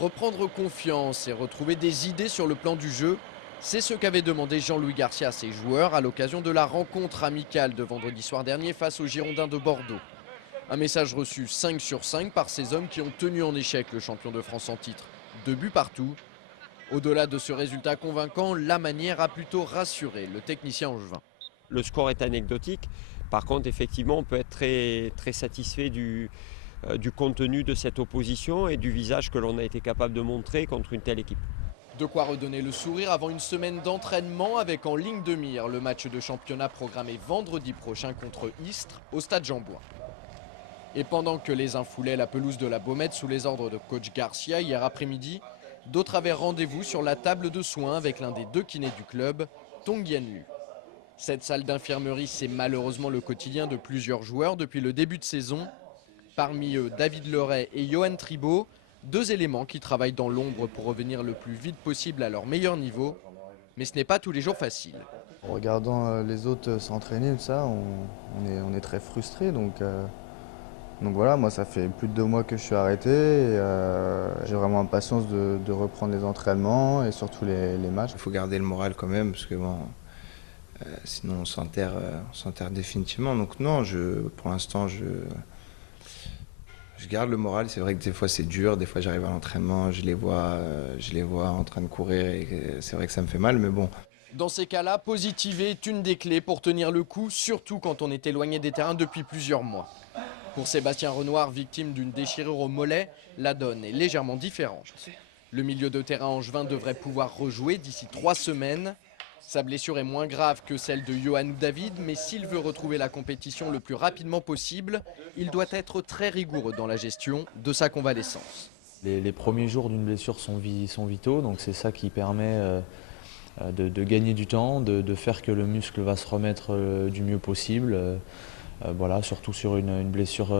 Reprendre confiance et retrouver des idées sur le plan du jeu, c'est ce qu'avait demandé Jean-Louis Garcia à ses joueurs à l'occasion de la rencontre amicale de vendredi soir dernier face aux Girondins de Bordeaux. Un message reçu 5 sur 5 par ces hommes qui ont tenu en échec le champion de France en titre. 2 buts partout. Au-delà de ce résultat convaincant, la manière a plutôt rassuré le technicien angevin. Le score est anecdotique. Par contre, effectivement, on peut être très satisfait du contenu de cette opposition et du visage que l'on a été capable de montrer contre une telle équipe. De quoi redonner le sourire avant une semaine d'entraînement avec en ligne de mire le match de championnat programmé vendredi prochain contre Istres au stade Jean-Bouin. Et pendant que les uns foulaient la pelouse de la Baumette sous les ordres de coach Garcia hier après-midi, d'autres avaient rendez-vous sur la table de soins avec l'un des 2 kinés du club, Tong Yen Lu. Cette salle d'infirmerie, c'est malheureusement le quotidien de plusieurs joueurs depuis le début de saison. Parmi eux, David Leray et Johan Tribault, 2 éléments qui travaillent dans l'ombre pour revenir le plus vite possible à leur meilleur niveau. Mais ce n'est pas tous les jours facile. En regardant les autres s'entraîner, ça, on est très frustrés. Donc voilà, moi ça fait plus de 2 mois que je suis arrêté. J'ai vraiment impatience de reprendre les entraînements et surtout les matchs. Il faut garder le moral quand même parce que bon, sinon on s'enterre définitivement. Donc non, pour l'instant je garde le moral. C'est vrai que des fois c'est dur, des fois j'arrive à l'entraînement, je les vois en train de courir et c'est vrai que ça me fait mal, mais bon. Dans ces cas-là, positiver est une des clés pour tenir le coup, surtout quand on est éloigné des terrains depuis plusieurs mois. Pour Sébastien Renoir, victime d'une déchirure au mollet, la donne est légèrement différente. Le milieu de terrain angevin devrait pouvoir rejouer d'ici 3 semaines. Sa blessure est moins grave que celle de Johan ou David, mais s'il veut retrouver la compétition le plus rapidement possible, il doit être très rigoureux dans la gestion de sa convalescence. Les premiers jours d'une blessure sont vitaux, donc c'est ça qui permet de gagner du temps, de faire que le muscle va se remettre du mieux possible. Voilà, surtout sur une blessure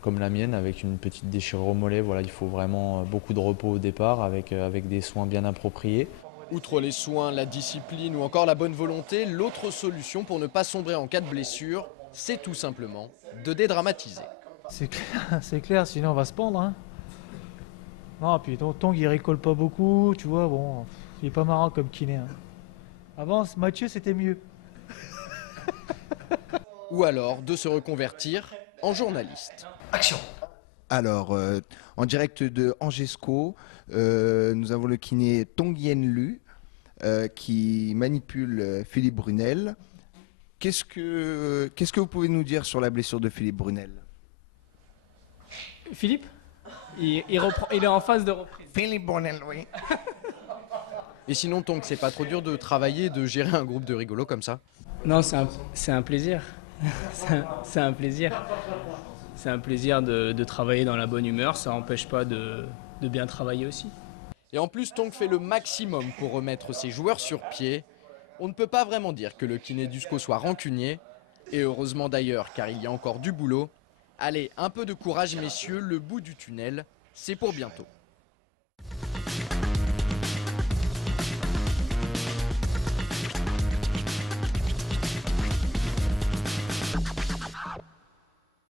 comme la mienne, avec une petite déchirure au mollet. Voilà, il faut vraiment beaucoup de repos au départ, avec des soins bien appropriés. Outre les soins, la discipline ou encore la bonne volonté, l'autre solution pour ne pas sombrer en cas de blessure, c'est tout simplement de dédramatiser. C'est clair, sinon on va se pendre. Hein. Non, puis Tong il rigole pas beaucoup, tu vois, bon, il est pas marrant comme kiné. Hein. Avant, Mathieu c'était mieux. Ou alors de se reconvertir en journaliste. Action. Alors, en direct de Angesco, nous avons le kiné Tong Yen Lu qui manipule Philippe Brunel. Qu'est-ce que vous pouvez nous dire sur la blessure de Philippe Brunel? Philippe, il est en phase de reprise. Philippe Brunel, oui. Et sinon, Tong, c'est pas trop dur de travailler et de gérer un groupe de rigolos comme ça? Non, c'est un plaisir. C'est un plaisir. C'est un plaisir de travailler dans la bonne humeur, ça n'empêche pas de bien travailler aussi. Et en plus, Tong fait le maximum pour remettre ses joueurs sur pied. On ne peut pas vraiment dire que le kiné du SCO soit rancunier. Et heureusement d'ailleurs, car il y a encore du boulot. Allez, un peu de courage messieurs, le bout du tunnel, c'est pour bientôt.